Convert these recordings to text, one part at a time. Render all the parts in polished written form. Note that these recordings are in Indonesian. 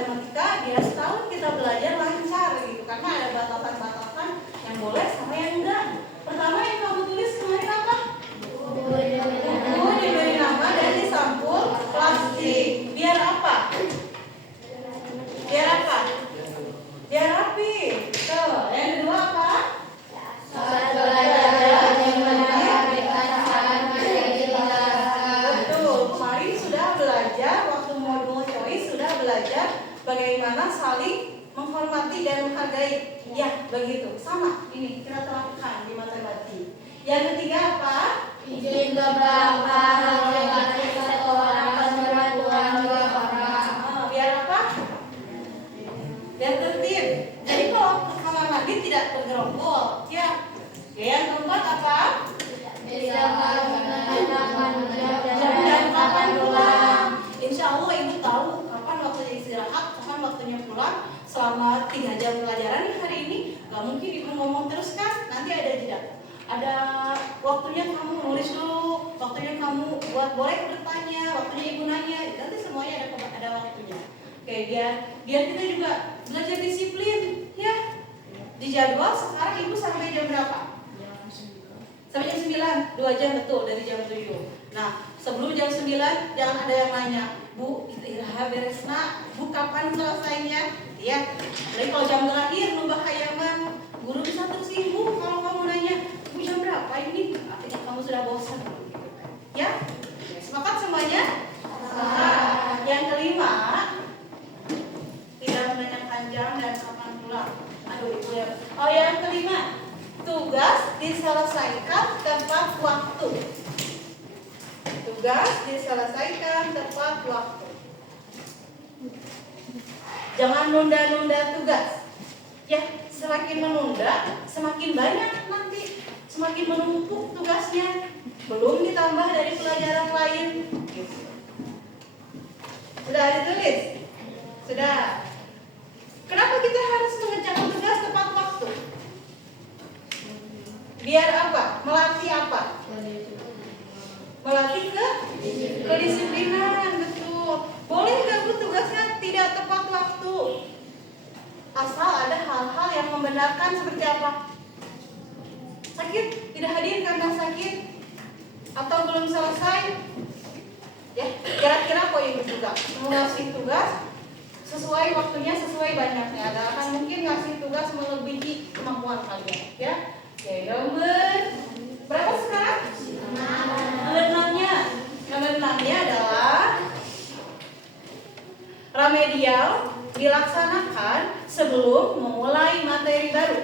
matematika dia setahun kita belajar lancar gitu, karena ada batasan-batasan yang boleh sama yang enggak. Pertama yang kamu tulis kemarin apa? Diberi nama dan disampul plastik. Biar apa? Biar apa? Biar rapi. Tuh. Yang kedua apa? Betul. Kemarin sudah belajar waktu modul choice sudah belajar bagaimana saling menghormati dan menghargai. Ya, begitu. Sama. Ini kita terapkan di matematika. Yang ketiga apa? Izin beberapa hal yang satu orang pemeran dua orang. Biar apa? Biar tertib. Jadi kalau ke kamar mandi tidak bergerombol, ya. Yang keempat apa? Bisa menentukan Jam dan kapan pulang. Insya Allah ibu tahu kapan waktunya istirahat, kapan waktunya pulang. Selama 3 jam pelajaran di hari ini, gak mungkin ibu ngomong terus kan? Nanti ada jeda. Ada waktunya kamu nulis dulu, waktunya kamu buat boleh bertanya, waktunya ibu nanya, nanti semuanya ada waktunya. Oke, biar kita juga belajar disiplin, ya. Di jadwal sekarang ibu sampai jam berapa? Sampai jam 9, 2 jam betul dari jam 7. Nah, sebelum jam 9 jangan ada yang nanya, Bu, istirahat beres nak, Bu kapan selesainya? Ya, jadi kalau jam terakhir membahayakan, guru bisa tersinggung kalau kamu nanya, Bu jam berapa ini? Artinya kamu sudah bosan. Ya, sepakat semuanya? Yang kelima, tidak menanyakan jam dan kapan pulang. Aduh, ibu ya. Oh, yang kelima, tugas diselesaikan tepat waktu. Tugas diselesaikan tepat waktu. Jangan nunda-nunda tugas. Ya, semakin menunda, semakin banyak nanti, semakin menumpuk tugasnya. Belum ditambah dari pelajaran lain. Sudah ditulis? Sudah. Kenapa kita harus mengerjakan tugas tepat waktu? Biar apa? Melatih apa? Melatih kedisiplinan, betul. Boleh nggak Bu tugasnya tidak tepat waktu? Asal ada hal-hal yang membenarkan seperti apa? Sakit? Tidak hadir karena sakit? Atau belum selesai? Ya, kira-kira poin juga. Mengasih tugas sesuai waktunya, sesuai banyaknya. Ada akan mungkin ngasih tugas melebihi kemampuan kalian, ya. Oke, nomor berapa sekarang? Nomor 6-nya adalah remedial dilaksanakan sebelum memulai materi baru.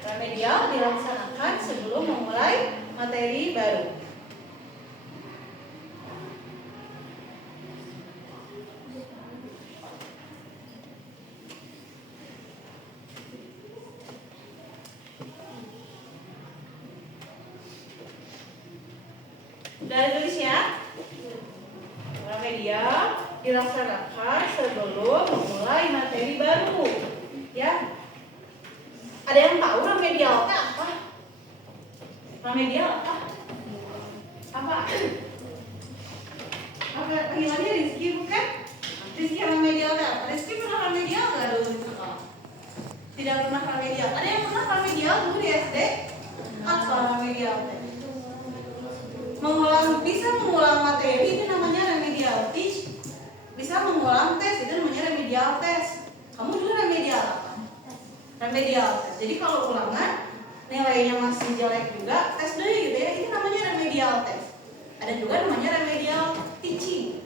Remedial dilaksanakan sebelum memulai materi baru. Sudah tulis ya? Remedial dilaksanakan sebelum memulai materi baru. Ya. Ada yang tahu remedial itu apa? Remedial apa? Apa? Apa panggilannya Rizky bukan? Rizky remedial apa? Rizky pernah remedial nggak dulu di sekolah? Tidak pernah remedial. Ada yang pernah remedial dulu di SD? Apa remedial? Bisa mengulang materi itu namanya remedial teach. Bisa mengulang tes itu namanya remedial tes. Kamu dulu remedial apa? Remedial tes. Jadi kalau ulangan nilainya masih jelek juga, tes dulu gitu ya. Itu namanya remedial tes. Ada juga namanya remedial teaching.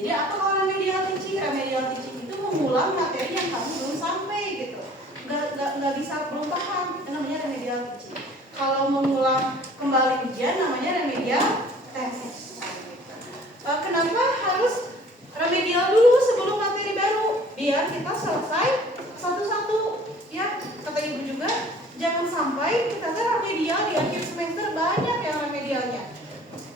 Jadi apa kalau remedial teaching? Remedial teaching itu mengulang materi yang kamu belum sampai gitu. Nggak bisa belum paham. Itu namanya remedial teaching. Kalau mengulang kembali ujian namanya remedial tes. Kenapa harus remedial dulu sebelum materi baru? Biar kita selesai satu-satu. Ya, kata ibu juga, jangan sampai kita remedial di akhir semester banyak yang remedialnya.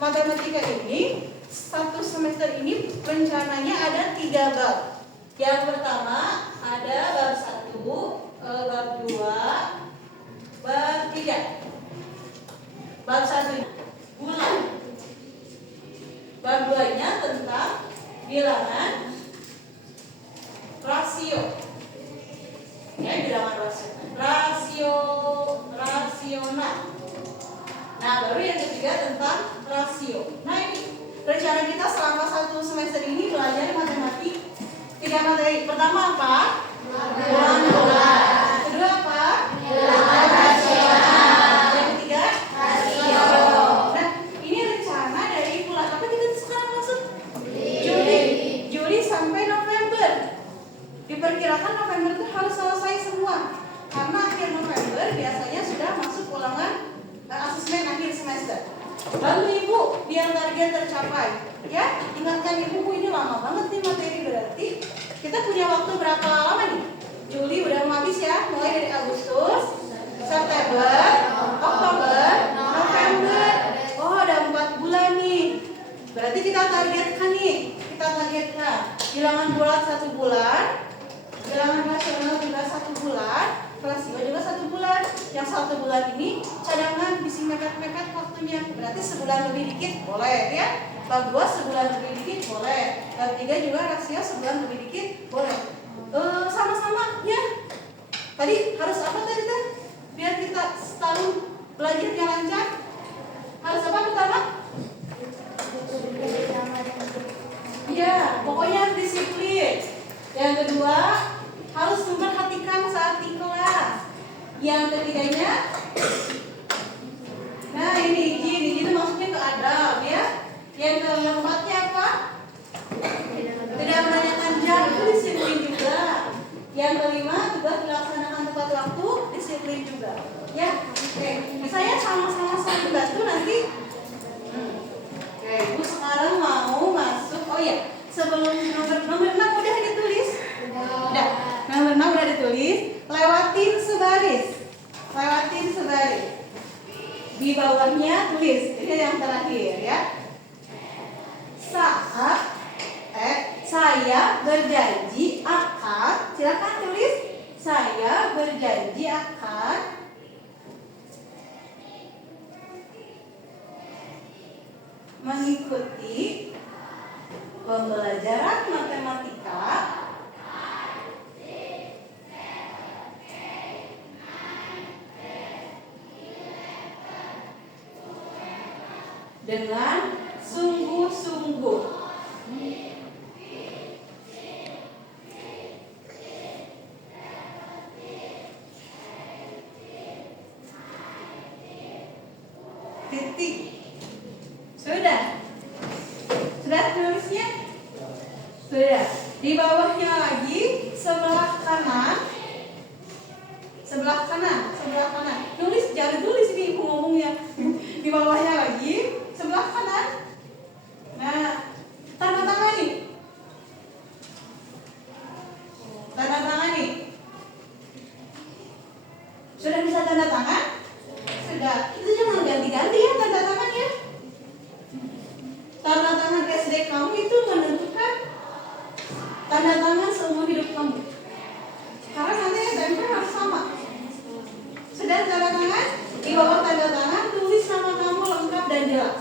Matematika ini satu semester ini rencananya ada 3 bab. Yang pertama ada bab 1, bab 2, bab 3. Bab 1 bulan. Bab 2-nya tentang bilangan. rasio. Ya, bilangan rasio. Rasional. Nah, baru yang ketiga tentang rasio. Nah, ini rencana kita selama 1 semester ini belajar matematik 3 materi. Pertama apa? Bulan. Kedua apa? Bilangan rasional. Yang ketiga? Rasio. Nah, ini rencana dari bulan apa kita sekarang masuk? Juli sampai November. Diperkirakan November itu harus selesai semua. Karena akhir November biasanya sudah masuk ulangan asesmen akhir semester. Lalu Ibu, biar target tercapai, ya ingatkan Ibu, ini lama banget nih materi, berarti kita punya waktu berapa lama nih? Juli udah mau habis ya, mulai dari Agustus, September, Oktober, November. Oh, ada 4 bulan nih. Berarti kita targetkan bilangan bulat 1 bulan, bilangan rasional juga 1 bulan, rasio juga 1 bulan. Yang 1 bulan ini cadangan bisa mepet-mepet waktunya. Berarti sebulan lebih dikit boleh ya. Bab 2 sebulan lebih dikit boleh. Bab 3 juga rasio sebulan lebih dikit boleh. Sama-sama ya. Tadi harus apa tadi kan? Biar kita setahun belajarnya lancar. Harus apa pertama? Ya, pokoknya disiplin. Yang kedua, harus memperhatikan saat di kelas. Yang ketiganya, nah ini izin itu maksudnya ke adab ya. Yang keempatnya apa? Tidak menanyakan jam, itu disiplin juga. Yang kelima juga dilaksanakan tepat waktu, disiplin juga. Ya, oke. Saya sama-sama saling bantu nanti. Oke, Ibu sekarang mau masuk. Oh ya, sebelum nomor 6 udah ditulis. Udah. Nomor 6 udah ditulis. Lewatin sebaris. Di bawahnya tulis. Ini yang terakhir ya. Saya berjanji akan, silakan tulis. Saya berjanji akan mengikuti pembelajaran matematika dengan sungguh-sungguh. Titik. Sudah tulisnya? Sudah. Di bawahnya lagi sebelah kanan. Tulis, jangan tulis ini Ibu ngomongnya. Di bawahnya lagi sebelah kanan. Nah, tanda tangan nih. Sudah bisa tanda tangan? Sudah. Itu jangan ganti-ganti ya tanda tangan ya. Tanda tangan SD kamu itu menentukan tanda tangan seumur hidup kamu. Karena nanti SMP harus sama. Sudah tanda tangan? Di bawah tanda tangan tulis nama kamu lengkap dan jelas.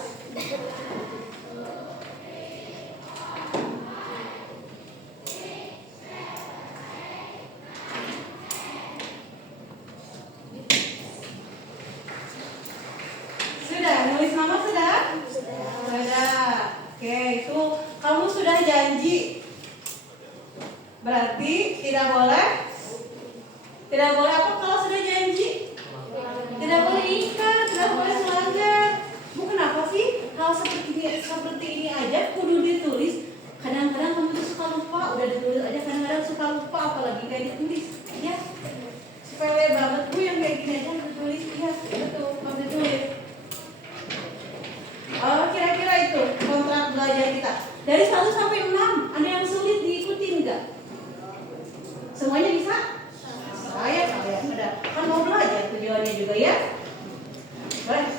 Sudah nulis nama sudah? Sudah. Oke, itu kamu sudah janji. Berarti tidak boleh apa kalau sudah janji? Tidak boleh ikat, tidak boleh melanggar. Bu, kenapa sih hal seperti ini aja kudu ditulis? Kadang-kadang kamu tuh suka lupa, udah ditulis aja kadang-kadang suka lupa, apalagi nggak ditulis. Ya, sepele banget Bu yang kayak gini aja ditulis. Iya, betul, harus ditulis. Kira-kira itu kontrak belajar kita. Dari 1 sampai 6, ada yang sulit diikuti enggak? Semuanya bisa? Saya udah kan mau belajar tujuannya juga ya. Baik,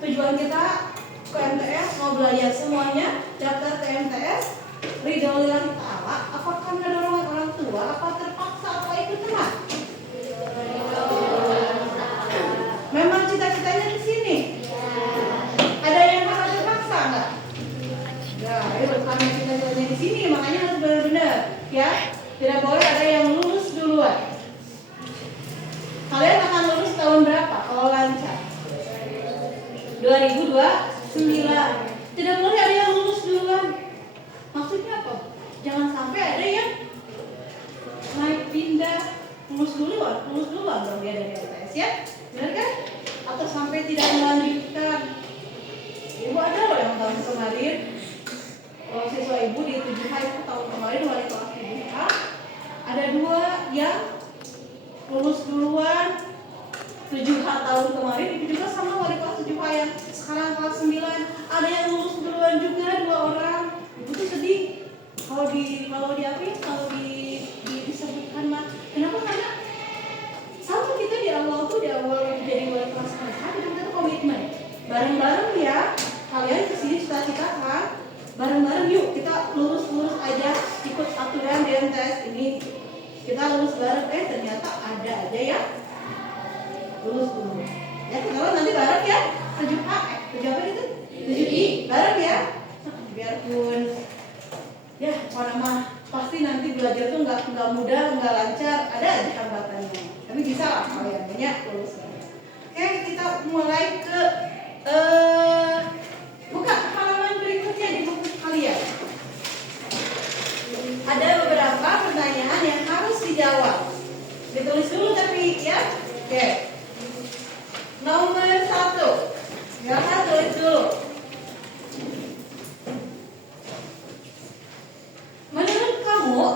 tujuan kita ke MTS mau belajar semuanya, daftar ke MTS, ridho lillahi ta'ala. Apakah karena dorongan orang tua, apa terpaksa, apa itu teman? Memang cita-citanya di sini. Ada yang karena terpaksa enggak? Ya, itu karena cita-citanya di sini, makanya harus benar-benar ya. Tidak boleh ada yang lulus duluan. Kalian akan lulus tahun berapa kalau lancar? 2029. Tidak boleh ada yang lulus duluan. Maksudnya apa? Jangan sampai ada yang naik pindah, lulus duluan dong dia dari LTS ya, benar kan? Atau sampai tidak melanjutkan. Ibu ada loh yang tahun kemarin, kalau siswa ibu di 7H itu tahun kemarin wali kelas 7H, ada 2 yang lulus duluan 7H tahun kemarin, itu juga sama wali kelas 7H yang sekarang kelas 9, ada yang lulus duluan juga 2 orang. Ibu tuh sedih kalau disebutkan mah. Kenapa? Karena sama kita di awal jadi wali kelas 9H, kita tuh komitmen bareng-bareng ya. Kalian kesini cita-citakan bareng-bareng, yuk kita lulus aja, ikut aturan DMTS ini, kita lulus bareng. Ternyata ada aja ya lulus dulu ya. Kalau nanti bareng ya 7A 7 apa itu 7I bareng ya. Biarpun ya mana mah pasti nanti belajar tuh nggak mudah, nggak lancar, ada aja hambatannya, tapi bisa lah kalian banyak lulus bareng. Oke, kita mulai ke buka halaman berikutnya di buku kalian. Ada beberapa pertanyaan yang harus dijawab. Ditulis dulu tapi ya. Oke. Nomor 1. Silakan tulis dulu. Menurut kamu,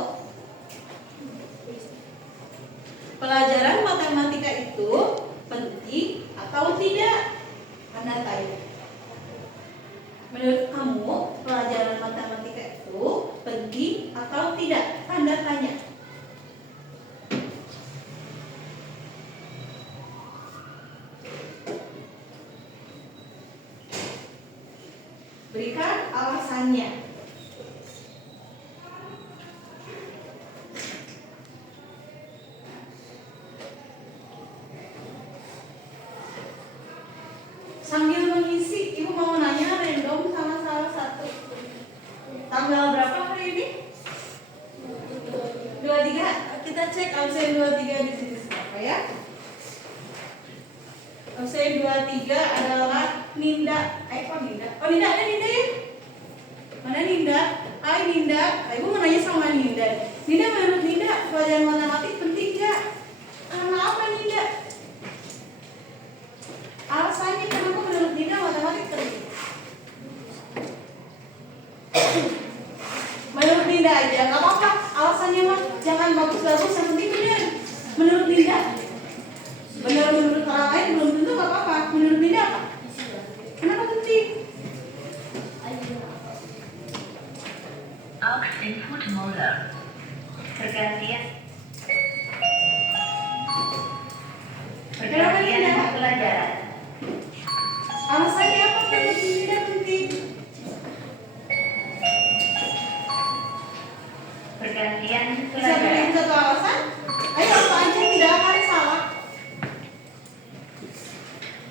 pelajaran matematika itu penting atau tidak? Tanda tanya. Menurut kamu, pelajaran matematika itu penting atau tidak? Tanda tanya. Berikan alasannya. Sambil mengisi, ibu mau nanya random sama salah satu. Tanggal berapa hari ini? 23. Kita cek absen 23 di sini siapa ya? Absen 23 adalah Ninda. Ninda? Oh Ninda, ada Ninda ya? Mana Ninda? Hai Ninda. Ibu mau nanya sama Ninda. Ninda, menurut Ninda pelajaran matematik penting gak? Karena apa Ninda? Alasannya kenapa menurut Ninda matematik penting? Menurut Ninda aja, nggak apa-apa. Alasannya mah jangan bagus-bagus, yang penting benar. Menurut Ninda, benar menurut orang lain belum tentu nggak apa-apa. Menurut Ninda apa? Kenapa penting? Aux input mode. Pergantian pelajaran. Alasannya apa menurut Ninda penting? Pergantian Bisa pelajaran. berikan satu alasan? Ayo apa aja, tidak akan salah.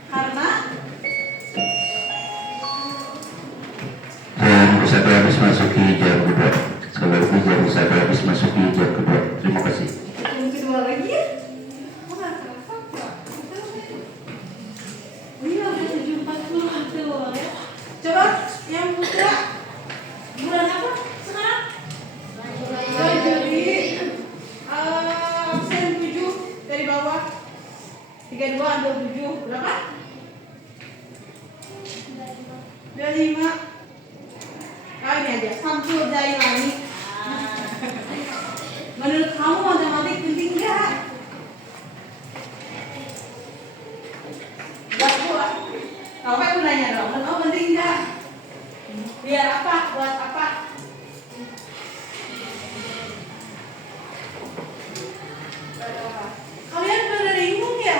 Karena jam 1 habis masuki jam kedua. Sekali lagi jam 1 habis masuki jam kedua. Terima kasih. yang kedua lagi ya. Wah, apa? Iya, udah 7.40 tuh ya. Coba yang buka bulan apa sekarang? Jadi absen 7 dari bawah 32 ambil 7 berapa? 25. Nah ini aja Samsul Jailani. Menurut kamu matematik penting nggak? Buat buat. Apa yang nanya dong? Menurut kamu penting nggak? Biar apa? Buat apa? Kalian pada bingung ya?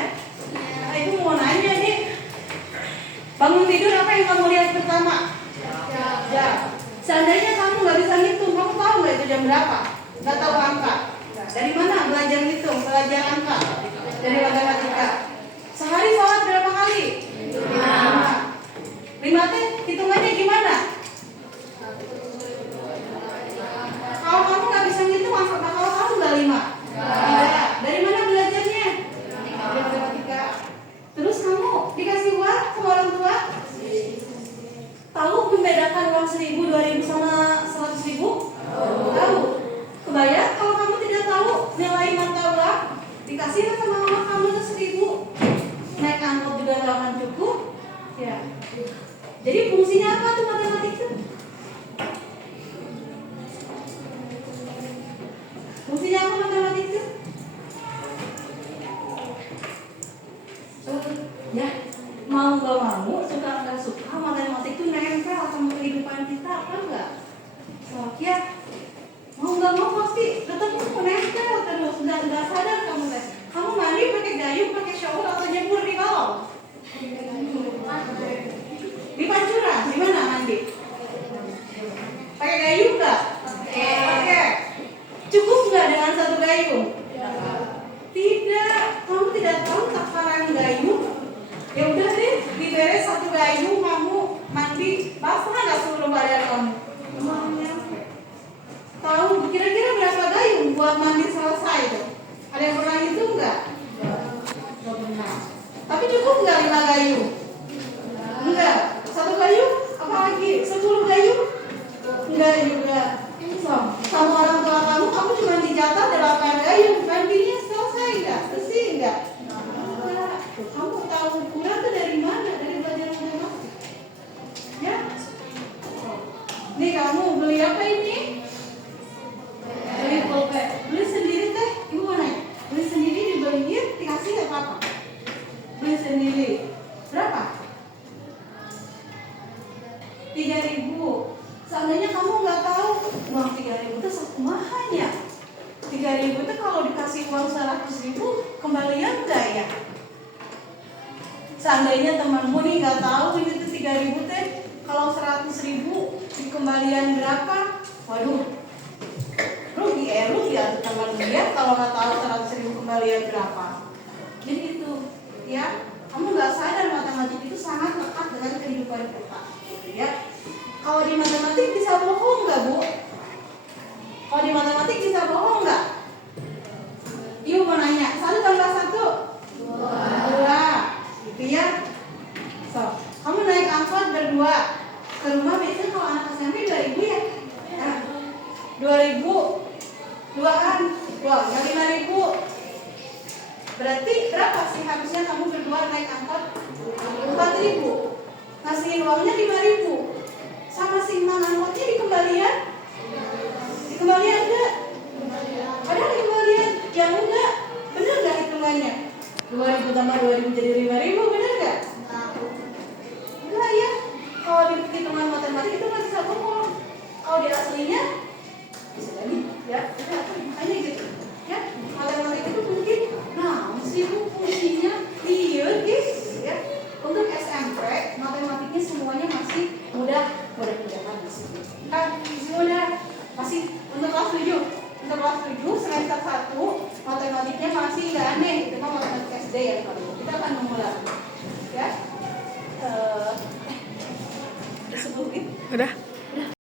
Nah, ibu mau nanya nih. Bangun tidur apa yang kamu lihat pertama? Jam. Seandainya kamu nggak bisa ngitung, kamu tahu nggak itu jam berapa? Nggak tahu angka. Dari mana belajar ngitung, belajar angka? Dari matematika. Sehari sholat berapa kali? 5 teh hitungannya gimana? Kalau kamu nggak bisa ngitung, angka bakal tahu Fungsinya apa matematika? Ya, mau nggak mau, suka nggak suka, matematik itu nempel sama kehidupan kita, apa enggak? So, ya, mau nggak mau pasti tetap nempel terus, nggak sadar kamu tes. Kamu mandi pakai gayung, pakai shower atau nyebur di kolong? Di pancuran, di mana mandi? Pakai gayung nggak? Pakai. Cukup nggak dengan satu gayung? Tidak. Kamu tidak tahu takaran gayung? Ya udah deh, diberes satu gayung kamu mandi, basah nggak seluruh badan kamu? Tahu kira-kira berapa gayung buat mandi selesai tuh? Ada yang pernah hitung nggak? Nggak pernah. Tapi cukup nggak 5 gayung? Enggak. Satu gayung? Apalagi 10 gayung? Enggak juga. So, sama orang tua kamu cuma dijatah 8 gayung, mandinya selesai nggak? Bersih nggak? Enggak. Kamu tahu ukuran tuh dari mana? Dari belajar matematik. Ya? Nih kamu beli apa ini? Beli pulpen. Beli sendiri teh? Ibu mana ya? Beli sendiri dibeliin dikasih nggak apa-apa? Beli sendiri. Berapa? 3.000. Seandainya kamu nggak tahu uang 3.000 itu sekumahan ya? 3.000 itu kalau dikasih uang 100.000 kembalian nggak ya? Seandainya temanmu nih nggak tahu ini tuh 3.000 teh kalau 100.000 dikembalian berapa? Waduh, rugi atau teman dia kalau nggak tahu 100.000 kembalian berapa. Jadi itu ya, kamu nggak sadar matematik itu sangat lekat dengan kehidupan kita. Ya, kalau di matematik bisa bohong nggak Bu? Kalau di matematik bisa bohong nggak? Ibu mau nanya, 1 tambah 1? 2. Gitu ya. So, kamu naik angkot berdua ke rumah, biasanya kalau anak SMP 2.000 ya? Nah, 2.000 duaan, wah, 5.000. Berarti berapa sih harusnya kamu berdua naik angkot? 4.000. Kasihin uangnya 5.000. Sama si imam angkotnya dikembalian? Dikembalian enggak? Padahal dikembalian yang enggak. Bener enggak hitungannya? 2.000 tambah 2.000 jadi 5.000, bener enggak? Enggak ya. Kalau di hitungan matematik itu masih bisa bohong. Kalau di aslinya bisa jadi ya. Makanya gitu. Ya, matematik itu mungkin sih Bu fungsinya iya gitu ya. Untuk SMP matematiknya semuanya masih mudah-mudahan masih mudah. Masih untuk kelas 7. Untuk kelas 7 semester 1 matematiknya masih nggak aneh, itu mah matematik SD ya kalau kita akan memulai ya. Disebutin? Udah.